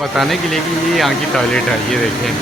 बताने के लिए कि ये यहाँ की टॉयलेट है, ये देखें।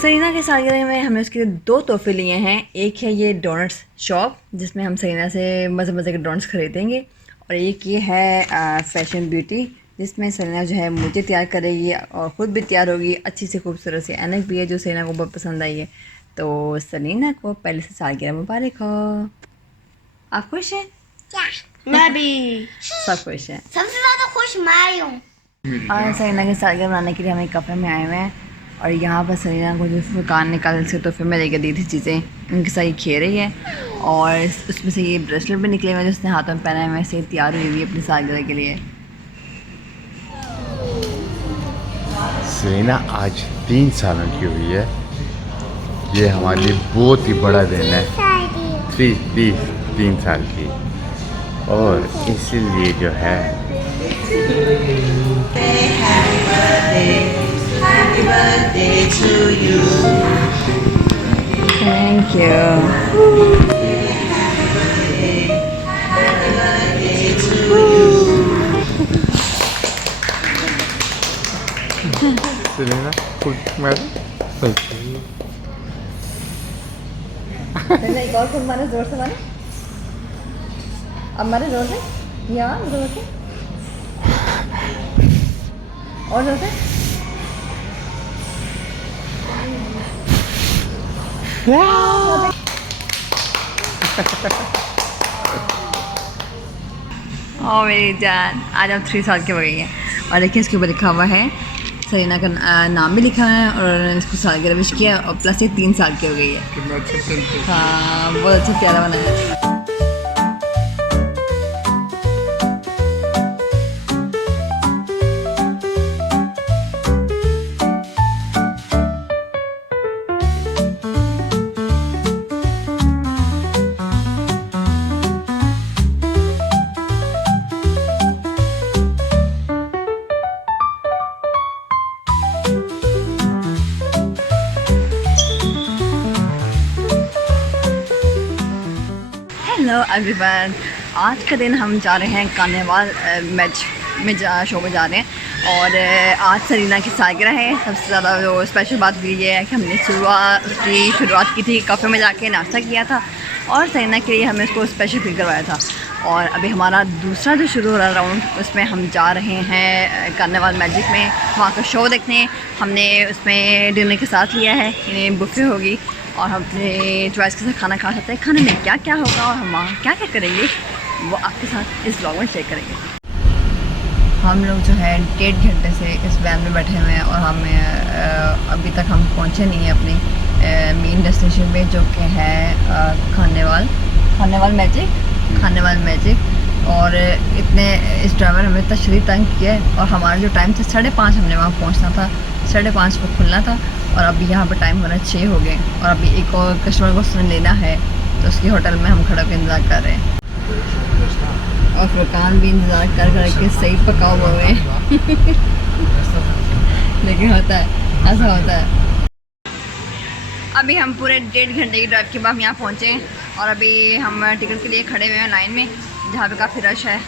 सरीना के सालगिरह में हमने उसके लिए 2 तोहफे लिए हैं। एक है ये डोनट्स शॉप जिसमें हम सरीना से मज़े मज़े के डोनट्स खरीदेंगे, और एक ये है फैशन ब्यूटी जिसमें सरीना जो है मुझे तैयार करेगी और ख़ुद भी तैयार होगी। अच्छी से खूबसूरत सी ऐनक भी है जो सरीना को बहुत पसंद आई है। तो सरीना को पहले से सालगिरह मुबारक हो। आप खुश हैं? मैं भी सब खुश हैं। सबसे ज़्यादा खुश मैं हूँ। और सरीना के सालगिरह मनाने के लिए हम एक कफ़े में आए हुए हैं, और यहाँ पर सरीना को जो फुरकान ने कल से तोहफे में लेकर दी थी चीज़ें, उनके साथ ये खे रही है। और उसमें से ये ब्रेसलेट भी निकले हुए हैं जो उसने हाथों में पहना है, वैसे तैयार हुई हुई अपनी सालगिरह के लिए। सरीना आज 3 सालों की हुई है। ये हमारे लिए बहुत ही बड़ा दिन है। 3 साल की, और इसीलिए जो है Happy birthday to you. Thank you. Happy birthday to you. Sarina एक और खूब मारे, जोर से मारे। अब मारे जोर से, यहाँ जोर से, और जोर से। ओ मेरी जान, आज हम 3 साल की हो गई हैं। और देखिए इसके ऊपर लिखा हुआ है, सरीना का नाम भी लिखा है, और इसको सालगिरह विश किया, और प्लस ये 3 साल की हो गई है। हाँ, बहुत अच्छा प्यारा बनाया है। हेलो एवरीवन, आज का दिन हम जा रहे हैं कार्निवाल मैच में शो में जा रहे हैं। और आज सरीना की सालगिरह है। सबसे ज़्यादा जो स्पेशल बात भी ये है कि हमने शुरुआत की थी, कैफ़े में जाके नाश्ता किया था, और सरीना के लिए हमने उसको स्पेशल फील करवाया था। और अभी हमारा दूसरा जो शुरू हो रहा राउंड, उसमें हम जा रहे हैं कार्निवाल मैजिक में, वहाँ का शो देखने। हमने उसमें डिनर के साथ लिया है, बुफे होगी, और हम अपने चॉइस के साथ खाना खा सकते हैं। खाने में क्या क्या होगा और हम वहाँ क्या क्या करेंगे वो आपके साथ इस ब्लॉग में शेयर करेंगे। हम लोग जो है 1.5 घंटे से इस वैन में बैठे हुए हैं, और हम अभी तक हम पहुँचे नहीं हैं अपने मेन डेस्टिनेशन पे, जो कि है कार्निवाल मैजिक। और इतने इस ड्राइवर हमें इतना शरीर तंग किया है। और हमारा जो टाइम था 5:30 हमने वहाँ पहुँचना था, 5:30 को खुलना था, और अभी यहाँ पर टाइम हो रहा है 6 हो गए। और अभी एक और कस्टमर को उसने लेना है, तो उसकी होटल में हम खड़ा होकर इंतज़ार कर रहे हैं। और फुरकान भी इंतज़ार कर के सही पका हुए हैं। लेकिन होता है, ऐसा होता है। अभी हम पूरे 1.5 घंटे की ड्राइव के बाद हम यहाँ पहुँचे हैं, और अभी हम टिकट के लिए खड़े हुए हैं लाइन में, जहाँ पे काफ़ी रश है।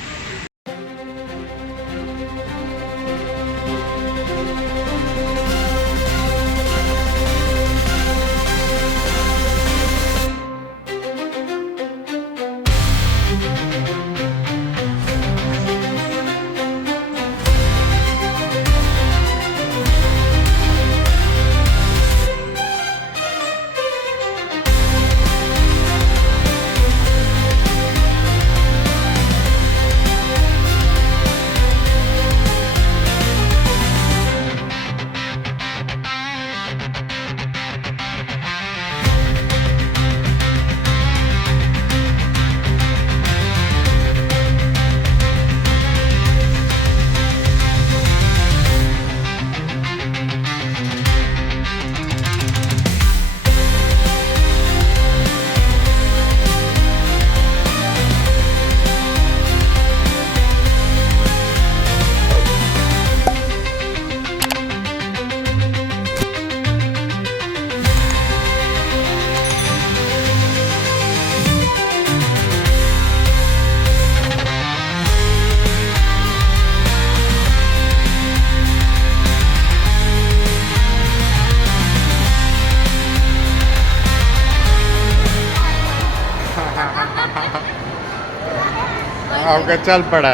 आपका चल पड़ा।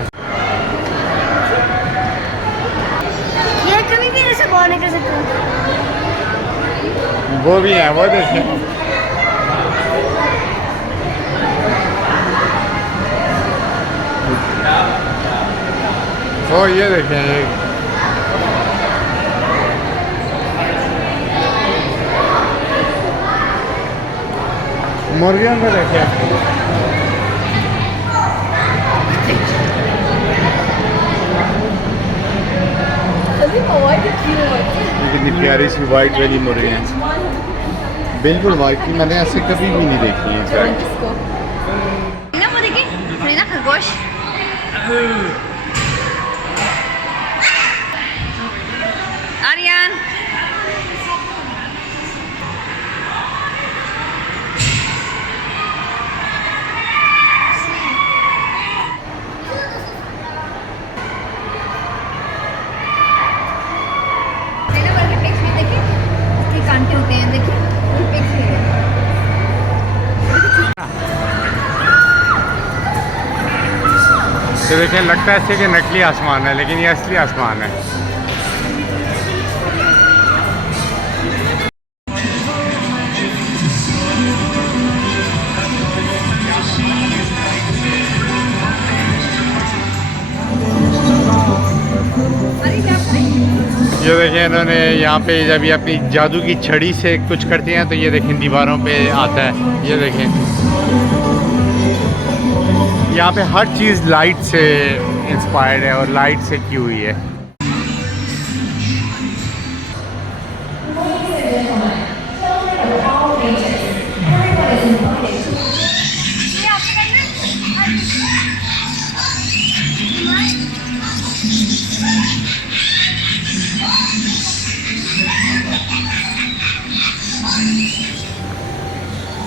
ये कभी भी ऐसे बॉल नहीं कर सकते। वो भी है, वो देखिए। ओ ये देखें, मुर्गियों को देखें। कितनी प्यारी सी वाइट वाली मुर्गी हैं, बिल्कुल वाइट की, मैंने ऐसे कभी भी नहीं देखी है शायद। ना वो देखिए, ना खरगोश। आर्यन कांटे होते हैं, देखिए तो देखिए, लगता है ऐसे कि नकली आसमान है, लेकिन ये असली आसमान है। ये देखें, इन्होंने यहाँ पे जब ये अपनी जादू की छड़ी से कुछ करते हैं तो ये देखें दीवारों पे आता है। ये देखें, यहाँ पे हर चीज़ लाइट से इंस्पायर्ड है और लाइट से की हुई है।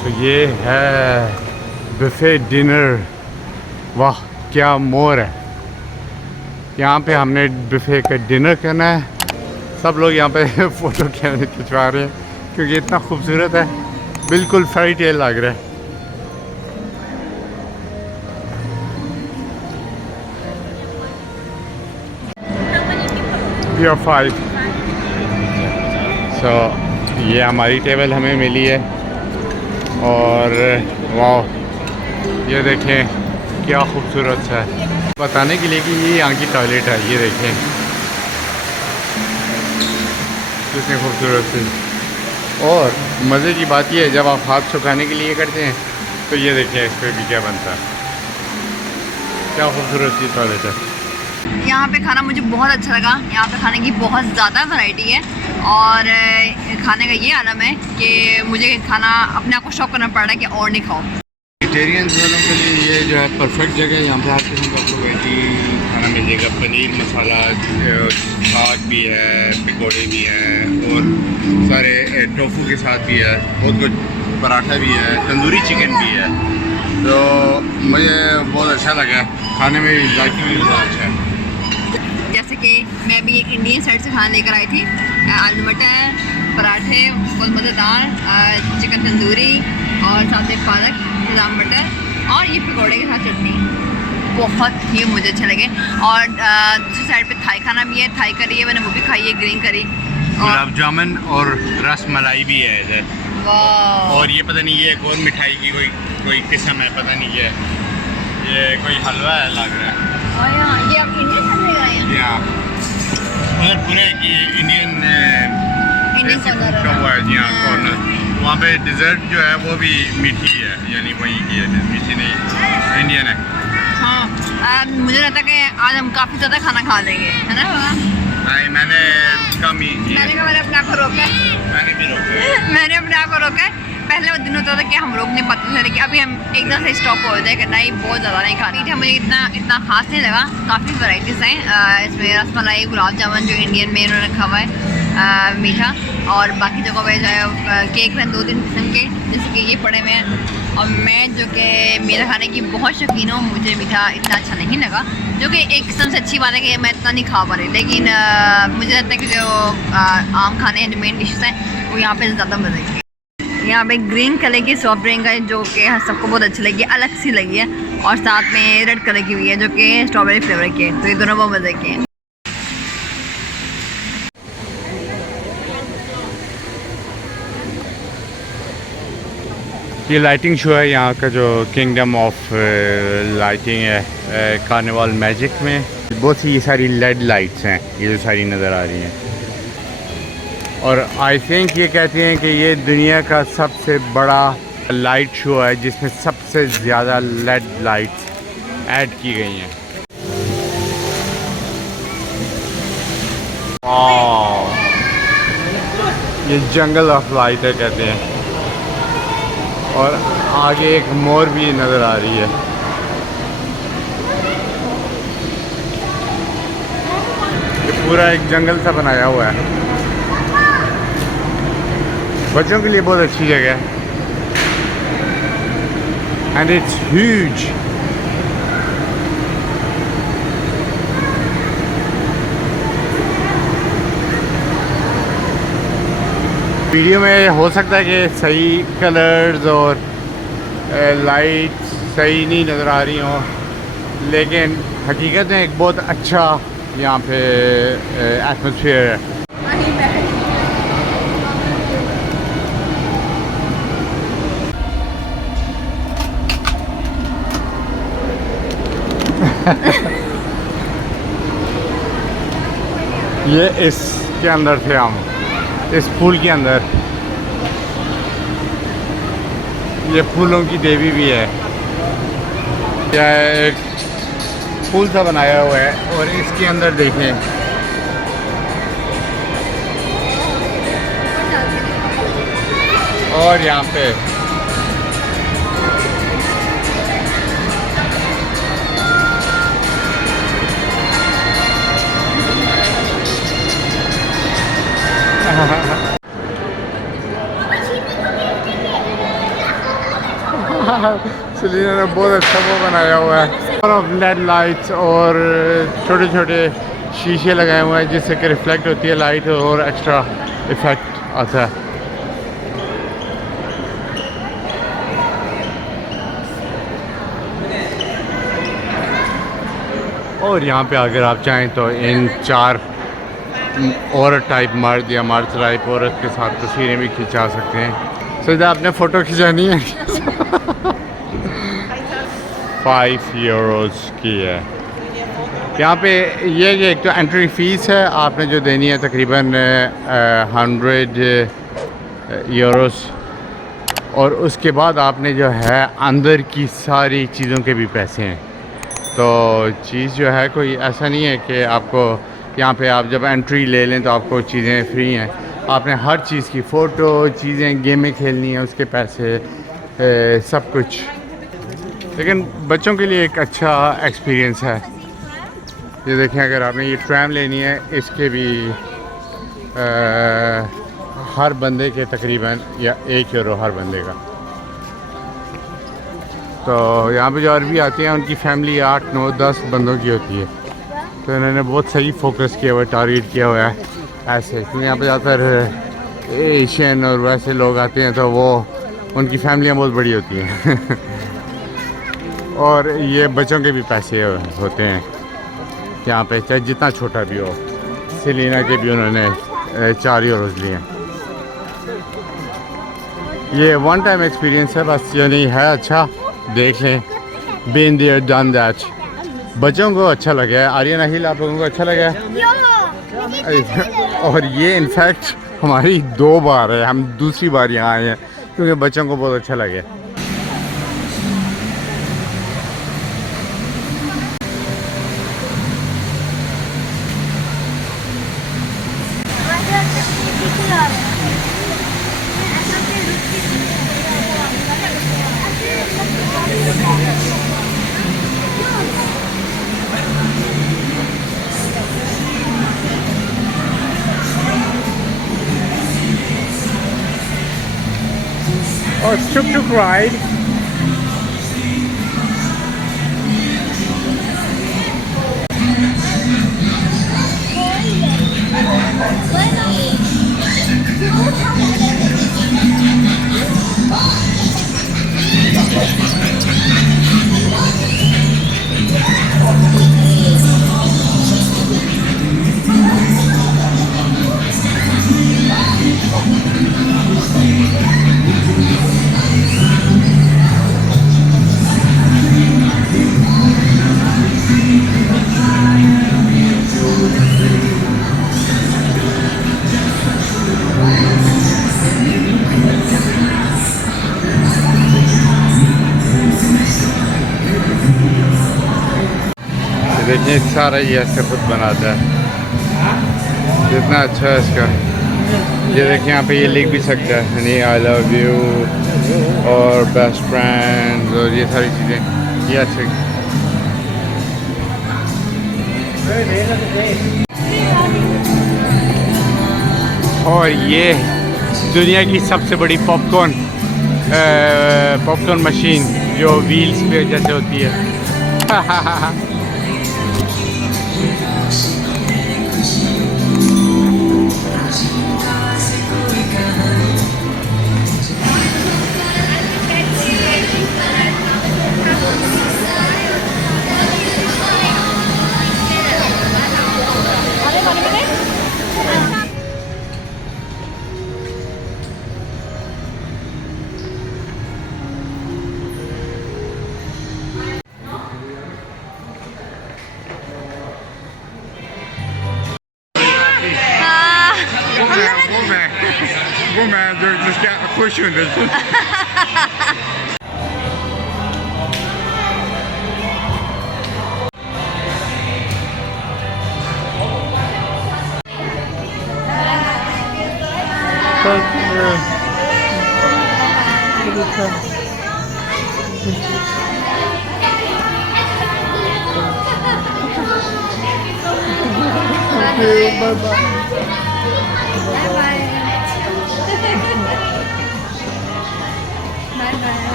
तो ये है बुफे डिनर। वाह क्या मोर है। यहाँ पे हमने बुफे का डिनर करना है। सब लोग यहाँ पे फ़ोटो खिंचवा रहे हैं क्योंकि इतना खूबसूरत है, बिल्कुल फेरी टेल लग रहा है। Pier 5। सो ये हमारी टेबल हमें मिली है और वाह ये देखें क्या खूबसूरत सा है। बताने के लिए कि ये यहाँ की टॉयलेट है। ये देखें कितनी खूबसूरत सी। और मज़े की बात ये है, जब आप हाथ सुखाने के लिए करते हैं तो ये देखें इस पर भी क्या बनता है। क्या खूबसूरत सी टॉयलेट है। यहाँ पे खाना मुझे बहुत अच्छा लगा। यहाँ पे खाने की बहुत ज़्यादा वैरायटी है और खाने का ये आलम है कि मुझे खाना अपने आप को शौक करना पड़ रहा है कि और नहीं खाओ। वेजिटेरियंस वालों के लिए ये जो है परफेक्ट जगह है। यहाँ पे हर किस्म का आपको वेजी खाना मिल जाएगा। पनीर मसाला, साग भी है, पकौड़े भी हैं और सारे टोफू के साथ भी है, बहुत कुछ, पराठा भी है, तंदूरी चिकन भी है। तो मुझे बहुत अच्छा लगा, खाने में जायके भी बहुत अच्छा है। जैसे कि मैं भी एक इंडियन साइड से खाना लेकर आई थी, आलू मटर, पराठे, बहुत मज़ेदार, चिकन तंदूरी और साथ में पालक, बादाम मटर और ये पकौड़े के साथ चटनी, बहुत ही मुझे अच्छे लगे। और दूसरी साइड पे थाई खाना भी है, थाई करी है, मैंने वो भी खाई है, ग्रीन करी, गुलाब जामुन और रस मलाई भी है इधर। वाह। और ये पता नहीं, ये एक और मिठाई की कोई किस्म है, पता नहीं क्या है, ये कोई हलवा है लग रहा है। ये आप इंडियन साइड में गए हैं? उधर पूरे की इंडियन कॉर्नर का हुआ है जी हाँ, कॉर्नर। वहाँ पे डिज़र्ट जो है वो भी मीठी है, यानी वहीं की है, मीठी नहीं, इंडियन है। हाँ, मुझे लगता है कि आज हम काफ़ी ज़्यादा खाना खा लेंगे, है ना? नहीं, मैंने कम ही किया। मैंने अपने आप को रोका है। मैंने भी रोका। मैंने अपने आप को रोका है। पहले वो दिन होता था कि हम रोक नहीं पाते थे, लेकिन अभी हम एकदम से स्टॉप हो जाए कि नहीं, बहुत ज़्यादा नहीं खाना। मीठा मुझे इतना खास नहीं लगा। काफ़ी वैराइटीज़ हैं इसमें, रसमलाई, गुलाब जामुन जो इंडियन में इन्होंने रखा हुआ है, मीठा, और बाकी जगह पे जो है केक हैं 2-3 किस्म के, जैसे कि ये पड़े हुए हैं। और मैं जो कि मीठा खाने की बहुत शौकीन हूँ, मुझे मीठा इतना अच्छा नहीं लगा, जो कि एक किस्म से अच्छी बात है कि मैं इतना नहीं खा पा रही। लेकिन मुझे लगता है कि जो आम खाने हैं, जो मेन डिशेज़ हैं, वो यहाँ पे ज़्यादा मज़े की। यहाँ पे ग्रीन कलर की सॉफ्ट ड्रिंक है जो कि सबको बहुत अच्छी लगी, अलग सी लगी है, और साथ में रेड कलर की भी है जो कि स्ट्रॉबेरी फ्लेवर की है, तो ये दोनों बहुत मज़े के हैं। ये लाइटिंग शो है यहाँ का, जो किंगडम ऑफ लाइटिंग है कार्निवाल मैजिक में। बहुत सी ये सारी लेड लाइट्स हैं, ये जो सारी नज़र आ रही हैं। और आई थिंक ये कहते हैं कि ये दुनिया का सबसे बड़ा लाइट शो है जिसमें सबसे ज़्यादा लेड लाइट्स ऐड की गई हैं। ये जंगल ऑफ लाइट है कहते हैं। और आगे एक मोर भी नज़र आ रही है। ये पूरा एक जंगल सा बनाया हुआ है, बच्चों के लिए बहुत अच्छी जगह है। And it's huge. वीडियो में हो सकता है कि सही कलर्स और लाइट्स सही नहीं नज़र आ रही हों, लेकिन हकीकत में एक बहुत अच्छा यहाँ पे एटमॉस्फेयर है। ये इसके अंदर थे हम, इस फूल के अंदर। ये फूलों की देवी भी है। यह एक फूल सा बनाया हुआ है और इसके अंदर देखें और यहाँ पे सेलिना ने बहुत अच्छा वो बनाया हुआ है और लेड लाइट्स और छोटे छोटे शीशे लगाए हुए हैं जिससे कि रिफ्लेक्ट होती है लाइट और एक्स्ट्रा इफेक्ट आता है। और यहाँ पे अगर आप चाहें तो इन 4 औरत टाइप मर्द या मर्द टाइप औरत के साथ तस्वीरें भी खिंचा सकते हैं। सीधा आपने फ़ोटो खिंचानी है। 5 यूरोज़ की है यहाँ पे। ये कि एक तो एंट्री फ़ीस है आपने जो देनी है तकरीबन 100 यूरोज़, और उसके बाद आपने जो है अंदर की सारी चीज़ों के भी पैसे हैं। तो चीज़ जो है कोई ऐसा नहीं है कि आपको यहाँ पे आप जब एंट्री ले लें तो आपको चीज़ें फ्री हैं। आपने हर चीज़ की फ़ोटो, चीज़ें, गेमें खेलनी है, उसके पैसे, सब कुछ। लेकिन बच्चों के लिए एक अच्छा एक्सपीरियंस है। ये देखें, अगर आपने ये ट्रैम लेनी है इसके भी हर बंदे के तकरीबन या 1 यूरो हर बंदे का। तो यहाँ पे जो अरबी आती हैं उनकी फैमिली 8, 9, 10 बंदों की होती है। तो इन्होंने बहुत सही फोकस किया हुआ है, टारगेट किया हुआ है ऐसे, क्योंकि यहाँ पे ज़्यादातर एशियन और वैसे लोग आते हैं तो वो उनकी फैमिलियाँ बहुत बड़ी होती हैं। और ये बच्चों के भी पैसे होते हैं यहाँ पे, चाहे जितना छोटा भी हो। सेलिना के भी उन्होंने 4 यूरोज़ लिए। ये वन टाइम एक्सपीरियंस है बस, ये नहीं है अच्छा, देख लें। Been there done that. बच्चों को अच्छा लगा है। आर्यन अहिल, आप लोगों को अच्छा लगा है? और ये इनफैक्ट हमारी 2 बार है, हम दूसरी बार यहाँ आए हैं क्योंकि बच्चों को बहुत अच्छा लगे। और tuk-tuk ride. देखें सारा ये ऐसे खुद बनाता है, कितना अच्छा है इसका। ये देखें यहाँ पे ये लिख भी सकता है यानी आई लव यू और बेस्ट फ्रेंड्स और ये सारी चीज़ें ये अच्छे। और ये दुनिया की सबसे बड़ी पॉपकॉर्न मशीन जो व्हील्स पे जैसे होती है। वो मैं जो जिसके खुश हूँ।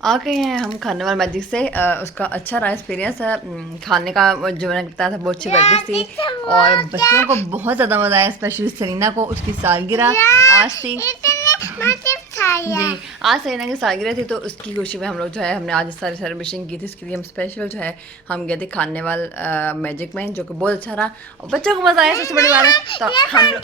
आ गए हैं हम खाने वाले मैजिक से। उसका अच्छा रहा एक्सपीरियंस है। खाने का जो मैंने बताया था बहुत अच्छी प्रैक्टिस थी और बच्चों को बहुत ज़्यादा मज़ा आया, स्पेशली सरीना को। उसकी सालगिरह आज थी जी, आज सरीना की सालगिरह थी तो उसकी खुशी में हम लोग जो है हमने आज सारी सेलिब्रेशन की थी। इसके लिए हम स्पेशल जो है हम गए थे खाने वाल मैजिक में, जो कि बहुत अच्छा रहा और बच्चों को मज़ा आया। सबसे बड़ी बात है तो हम लोग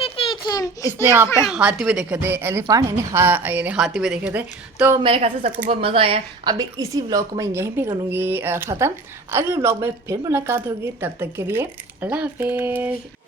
इसने वहाँ पे हाथी भी देखे थे, एलिफेंट यानी हाथी भी देखे थे। तो मेरे ख्याल से सबको बहुत मज़ा आया। अभी इसी व्लॉग को मैं यहीं पे करूँगी ख़त्म। अगले व्लॉग में फिर मुलाकात होगी, तब तक के लिए अल्लाह हाफिज़।